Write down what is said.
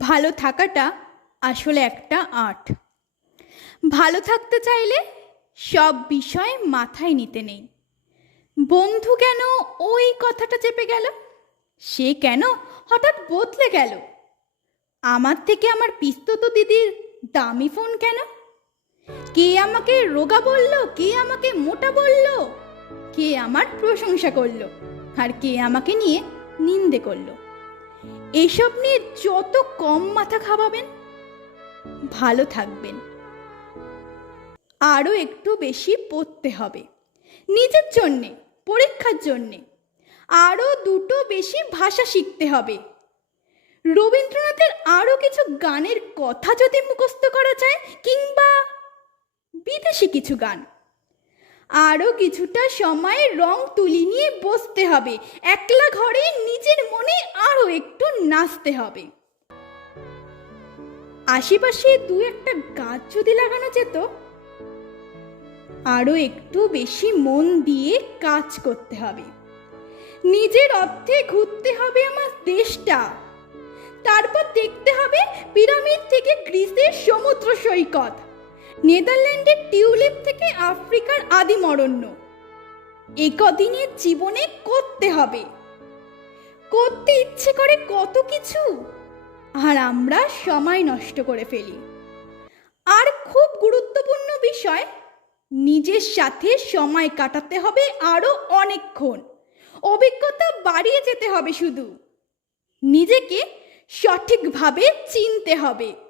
ভালো থাকাটা আসলে একটা আর্ট। ভালো থাকতে চাইলে সব বিষয় মাথায় নিতে নেই। বন্ধু কেন ওই কথাটা চেপে গেল? সে কেন হঠাৎ বদলে গেল? আমার থেকে আমার পিস্তত দিদির দামি ফোন কেন? কে আমাকে রোগা বলল? কে আমাকে মোটা বলল? কে আমার প্রশংসা করল? আর কে আমাকে নিয়ে নিন্দে করল? এসব নিয়ে যত কম মাথা খাওয়াবেন, ভালো থাকবেন। আরও একটু বেশি পড়তে হবে। নিজের জন্যে, পরীক্ষার জন্যে। আরও দুটো বেশি ভাষা শিখতে হবে। রবীন্দ্রনাথের আরও কিছু গানের কথা যদি মুখস্থ করা যায়, কিংবা বিদেশি কিছু গান। আরও কিছুটা সময় রং তুলি নিয়ে বসতে হবে। একলা ঘরে নিজের মনে নাচতে হবে। আশেপাশে দু একটা গাছ যদি লাগানো যেত আরও একটু বেশি মন দিয়ে কাজ করতে হবে। নিজের অর্থে ঘুরতে হবে আমার দেশটা। তারপর দেখতে হবে পিরামিড থেকে গ্রিসের সমুদ্র সৈকত, নেদারল্যান্ডের টিউলিপ থেকে আফ্রিকার আদিম অরণ্য এ কদিনের জীবনে করতে হবে। করতে ইচ্ছে করে কত কিছু? আর আমরা সময় নষ্ট করে ফেলি। আর খুব গুরুত্বপূর্ণ বিষয়, নিজের সাথে সময় কাটাতে হবে আরও অনেকক্ষণ। অভিজ্ঞতা বাড়িয়ে যেতে হবে শুধু। নিজেকে সঠিকভাবে চিনতে হবে।